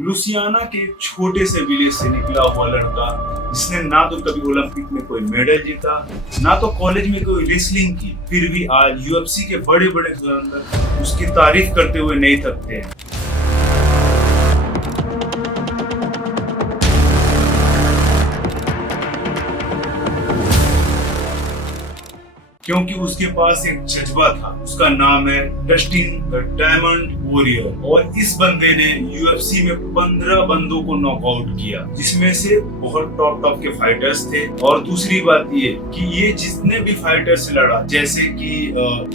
Louisiana के एक छोटे से विलेज से निकला हुआ लड़का जिसने ना तो कभी ओलंपिक में कोई मेडल जीता, ना तो कॉलेज में कोई रेसलिंग की, फिर भी आज यूएफसी के बड़े बड़े धुरंधर उसकी तारीफ करते हुए नहीं थकते हैं। क्योंकि उसके पास एक जज्बा था। उसका नाम है डस्टिन द डायमंड वॉरियर और इस बंदे ने यूएफसी में 15 बंदों को नॉकआउट किया, जिसमें से बहुत टॉप के फाइटर्स थे। और दूसरी बात ये कि ये जितने भी फाइटर से लड़ा, जैसे कि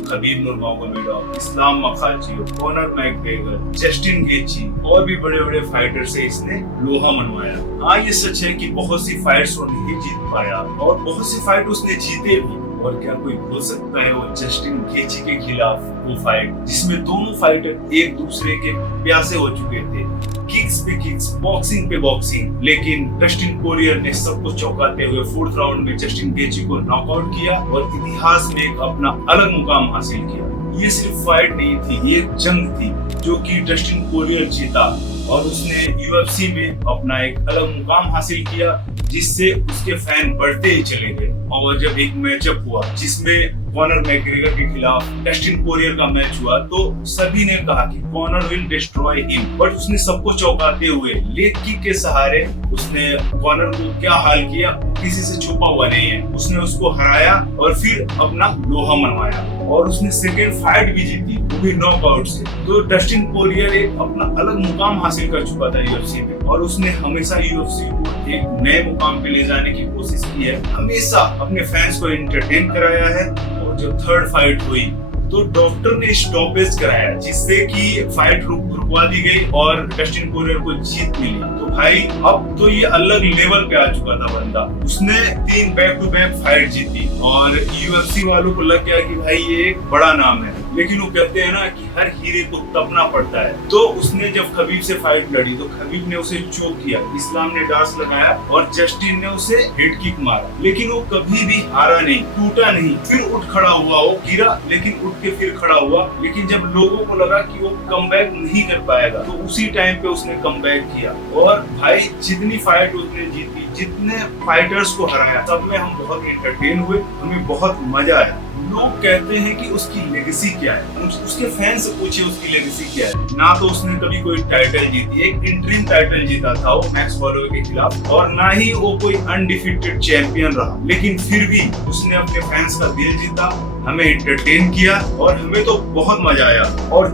खबीब नूरमगोडोव, इस्लाम मखाची, कॉनर मैकग्रेगर, जस्टिन गेची और भी बड़े बड़े फाइटर से इसने लोहा मनवाया। हाँ, ये सच है कि बहुत सी फाइट्स वो नहीं जीत पाया और बहुत सी फाइट उसने जीते भी। और क्या कोई भूल सकता है वो जस्टिन गेची के खिलाफ वो फाइट, जिसमें दोनों फाइटर एक दूसरे के प्यासे हो चुके थे, किक्स पे किक्स, बॉक्सिंग पे बॉक्सिंग। लेकिन डस्टिन पोरियर ने सबको चौंकाते हुए 4th राउंड में जस्टिन गेची को नॉकआउट किया और इतिहास में एक अपना अलग मुकाम हासिल किया। ये सिर्फ फाइट नहीं थी, ये एक जंग थी जो कि डस्टिन पोरियर जीता और उसने यूएफसी में अपना एक अलग मुकाम हासिल किया, जिससे उसके फैन बढ़ते ही चले गए। और जब एक मैचअप हुआ जिसमें कॉनर मैकग्रेगर के खिलाफ डस्टिन पोरियर का मैच हुआ, तो सभी ने कहा कि Conor will destroy him, but उसने सबको चौंकाते हुए लेग किक के सहारे उसने कॉनर को क्या हाल किया, किसी से छुपा हुआ नहीं है। उसने उसको हराया और फिर अपना लोहा मनवाया और उसने सेकेंड फाइट भी जीती, वो भी नॉकआउट से। तो डस्टिन पोरियर एक अपना अलग मुकाम हासिल कर चुका था यूएफसी में और उसने हमेशा यूएफसी को एक नए मुकाम पे ले जाने की कोशिश की है, हमेशा अपने फैंस को एंटरटेन कराया है। और जब थर्ड फाइट हुई तो डॉक्टर ने स्टॉपेज कराया, जिससे कि फाइट रुकवा दी गई और डस्टिन पोरियर को जीत मिली। तो भाई अब तो ये अलग लेवल पे आ चुका था बंदा। उसने 3 बैक टू बैक फाइट जीती और यूएफसी वालों को लग गया कि भाई ये एक बड़ा नाम है। लेकिन वो कहते हैं ना कि हर हीरे को तपना पड़ता है। तो उसने जब खबीब से फाइट लड़ी तो खबीब ने उसे चोक किया, इस्लाम ने डांस लगाया और जस्टिन ने उसे हेड किक मारा, लेकिन वो कभी भी हारा नहीं, टूटा नहीं। फिर उठ खड़ा हुआ, वो गिरा लेकिन उठ के फिर खड़ा हुआ। लेकिन जब लोगों को लगा कि वो कमबैक नहीं कर पाएगा तो उसी टाइम पे उसने कमबैक किया। और भाई जितनी फाइट उसने जीती, जितने फाइटर्स को हराया, सब में हम बहुत एंटरटेन हुए, हमें बहुत मजा आया। लोग कहते हैं कि उसकी लेगेसी क्या है, उसके फैन से पूछे उसकी लेगेसी क्या है। ना तो उसने कभी कोई टाइटल जीती, एक इंटरिम टाइटल जीता था वो मैक्स होलोवे के खिलाफ, और ना ही वो कोई अनडिफिटेड चैंपियन रहा। लेकिन फिर भी उसने अपने फैंस का दिल जीता, हमें एंटरटेन किया और हमें तो बहुत मजा आया। और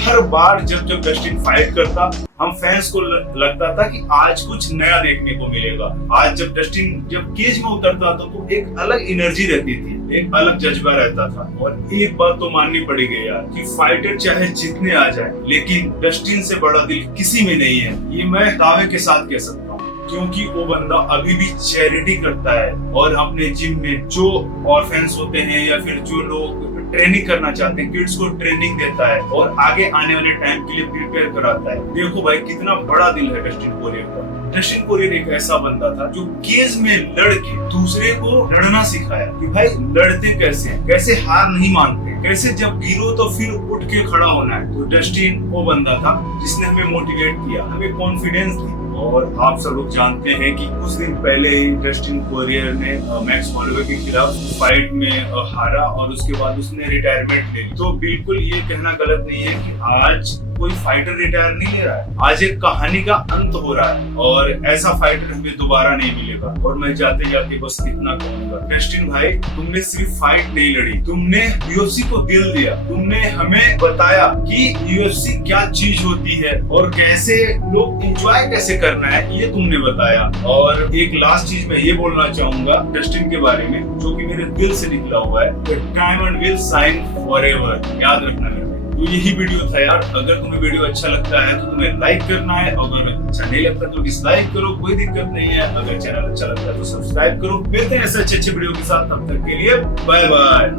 हर बार जब डस्टिन फाइट करता, हम फैंस को लगता था कि आज कुछ नया देखने को मिलेगा। आज जब डस्टिन केज में उतरता था तो एक अलग एनर्जी रहती थी, एक अलग जज्बा रहता था। और एक बात तो माननी पड़ेगी यार कि फाइटर चाहे जितने आ जाए, लेकिन डस्टिन से बड़ा दिल किसी में नहीं है। ये मैं दावे के साथ कह सकता हूँ, क्योंकि वो बंदा अभी भी चैरिटी करता है और अपने जिम में जो ऑर्फेन्स होते हैं या फिर जो लोग ट्रेनिंग करना चाहते हैं, किड्स को ट्रेनिंग देता है और आगे आने वाले टाइम के लिए प्रिपेयर कराता है। देखो भाई कितना बड़ा दिल है डस्टिन पोरियर का। डस्टिन पोरियर एक ऐसा बंदा था जो केज में लड़ के दूसरे को लड़ना सिखाया कि भाई लड़ते कैसे हार नहीं मानते, कैसे जब गिरो तो फिर उठ के खड़ा होना है। तो डस्टिन वो बंदा था जिसने हमें मोटिवेट किया, हमें कॉन्फिडेंस दी। और आप सब लोग जानते हैं कि कुछ दिन पहले ही डस्टिन पोरियर ने मैक्स होलोवे के खिलाफ फाइट में हारा और उसके बाद उसने रिटायरमेंट ले ली। तो बिल्कुल ये कहना गलत नहीं है कि आज कोई फाइटर रिटायर नहीं ले रहा है, आज एक कहानी का अंत हो रहा है और ऐसा फाइटर हमें दोबारा नहीं मिलेगा। और मैं जाते जाते बस इतना कहूंगा, डस्टिन भाई तुमने सिर्फ फाइट नहीं लड़ी, तुमने यूएफसी को दिल दिया, तुमने हमें बताया कि यूएफसी क्या चीज होती है और कैसे लोग एंजॉय कैसे करना है, ये तुमने बताया। और एक लास्ट चीज मैं ये बोलना चाहूंगा डस्टिन के बारे में, जो कि मेरे दिल से निकला हुआ है, डायमंड विल शाइन फॉरएवर। याद रखना। तो यही वीडियो था यार। अगर तुम्हें वीडियो अच्छा लगता है तो तुम्हें लाइक करना है, अगर अच्छा नहीं लगता तो डिसलाइक करो, कोई दिक्कत नहीं है। अगर चैनल अच्छा लगता है तो सब्सक्राइब करो। मिलते हैं ऐसे अच्छे वीडियो के साथ, तब तक के लिए बाय बाय।